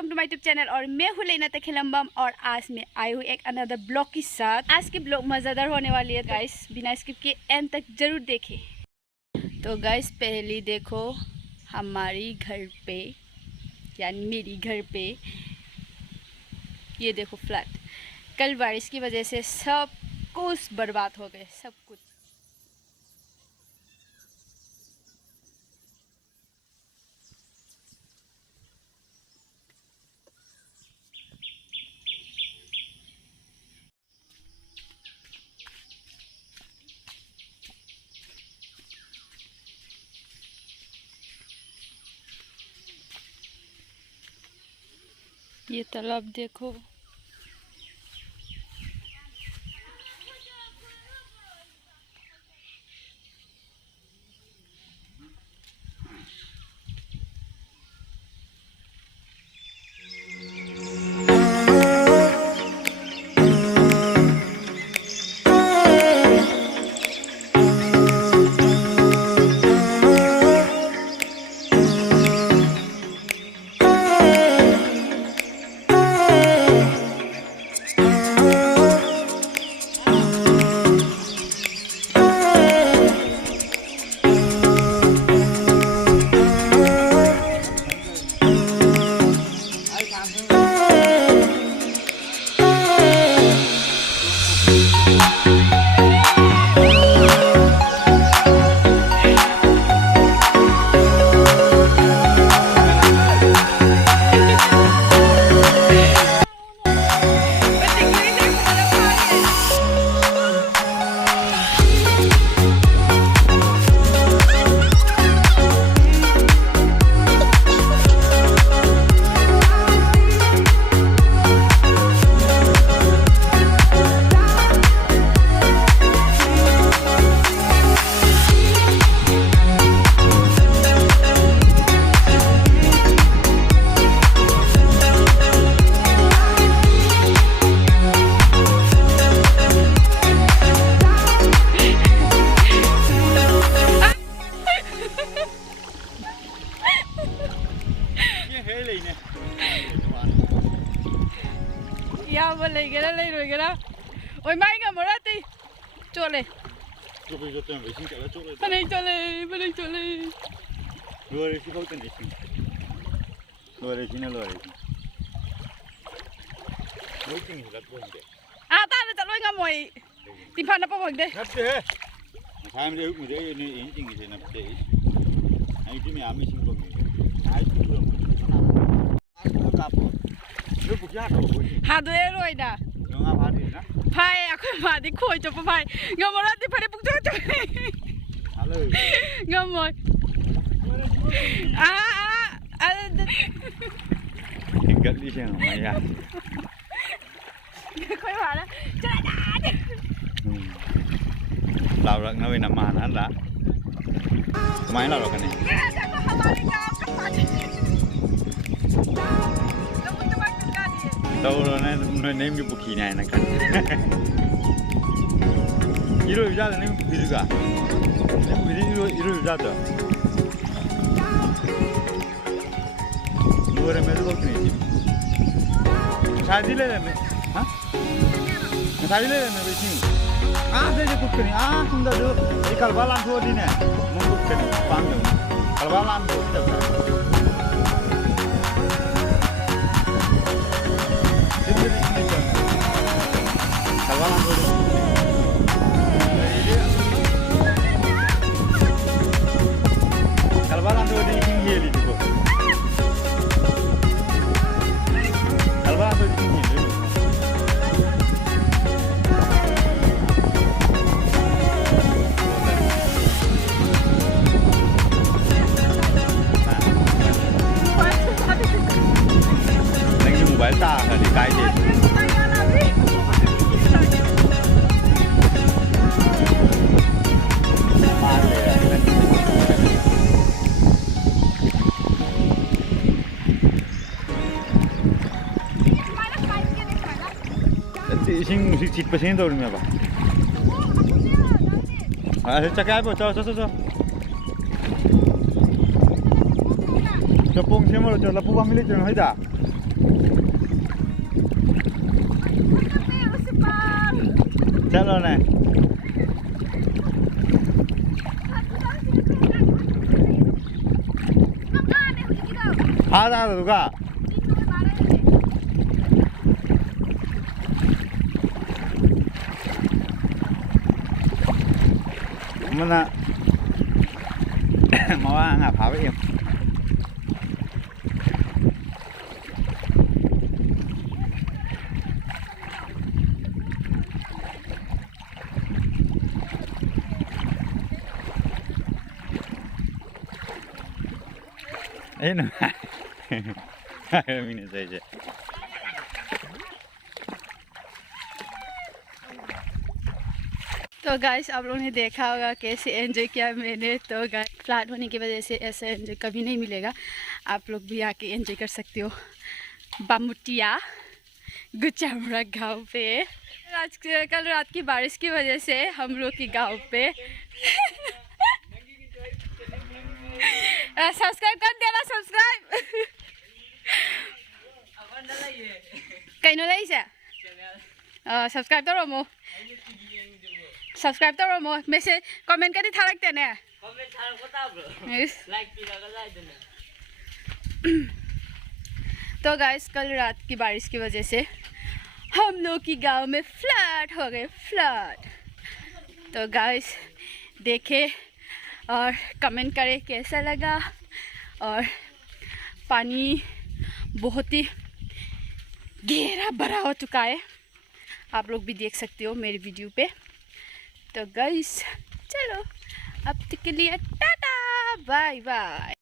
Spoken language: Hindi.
Welcome to my YouTube channel और मैं हूँ लेना तखेलम्बम और आज मैं आई हूँ एक अनदर ब्लॉग के साथ। आज की ब्लॉग मज़ेदार होने वाली है गाइस, बिना स्किप के एंड तक जरूर देखें। तो गाइस पहले देखो हमारी घर पे यानी मेरी घर पे ये देखो फ्लड। कल बारिश की वजह से सब कुछ बर्बाद हो गए, सब कुछ। ये तालाब देखो, ya boleh kira lagi rồi kira, ôi mai nggak mau rati, cole, mana cole, luar itu kau tadi sini, luar itu, luar ini hilang pun deh. ah tak ada nggak mau, timpan apa pun deh. Nanti he, saya melihat muda ini tinggi sih nanti, ini cuma kami singgung ini, saya tu belum, aku kapur. Hadu eroi dah. Nggak padi na? Pai, aku padi koi coba pai. Nggak mau nanti pada bukti tu. Halo. Nggak mau. Ada. Tinggal di sini Maya. Koi mana? Jangan. Laurak nawi nama anak dah. Kemana laurak ni? Đâu rồi nên nêm cái bột khỉ này là cắn. Iru ra là nêm bịt cả. Nêm bịt iru ra rồi. Đuôi này mới được cái gì? Sai đi lên này. Hả? Sai đi lên này bị gì? Đây là cục cái này. Không được. Cái calva làm thôi đi nè. Muốn cục cái này bám được. Calva làm thôi được rồi. Kalbalan tu di tinggi ni tu. Kalbalan tu di tinggi ni. Lagi mobile tak ada di kai dia. Ising musik pasin tu ni apa? Cakap apa? Coba. Cepung semua, coba lapu kami lihat macam mana? चलो ना हाँ होगा mana mau nggak apa ya ini ini saja तो गाइस आप लोगों ने देखा होगा कैसे एंजॉय किया मैंने। तो गाइस फ्लैट होने की वजह से ऐसा एंजॉय कभी नहीं मिलेगा, आप लोग भी आके एंजॉय कर सकते हो बामुटिया गुचामुरा गांव पे। कल रात की बारिश की वजह से हम लोग की गांव पे सब्सक्राइब कर देना, सब्सक्राइब कहीं नहीं से सब्सक्राइब करो मो सब्सक्राइब करो मो मैसेज कमेंट कर था रखते ने तो गाइस कल रात की बारिश की वजह से हम लोग की गांव में फ्लड हो गए, फ्लड। तो गाइस देखे और कमेंट करें कैसा लगा। और पानी बहुत ही गहरा भरा हो चुका है, आप लोग भी देख सकते हो मेरी वीडियो पे। तो गाइस चलो अब तक के लिए टाटा बाय बाय।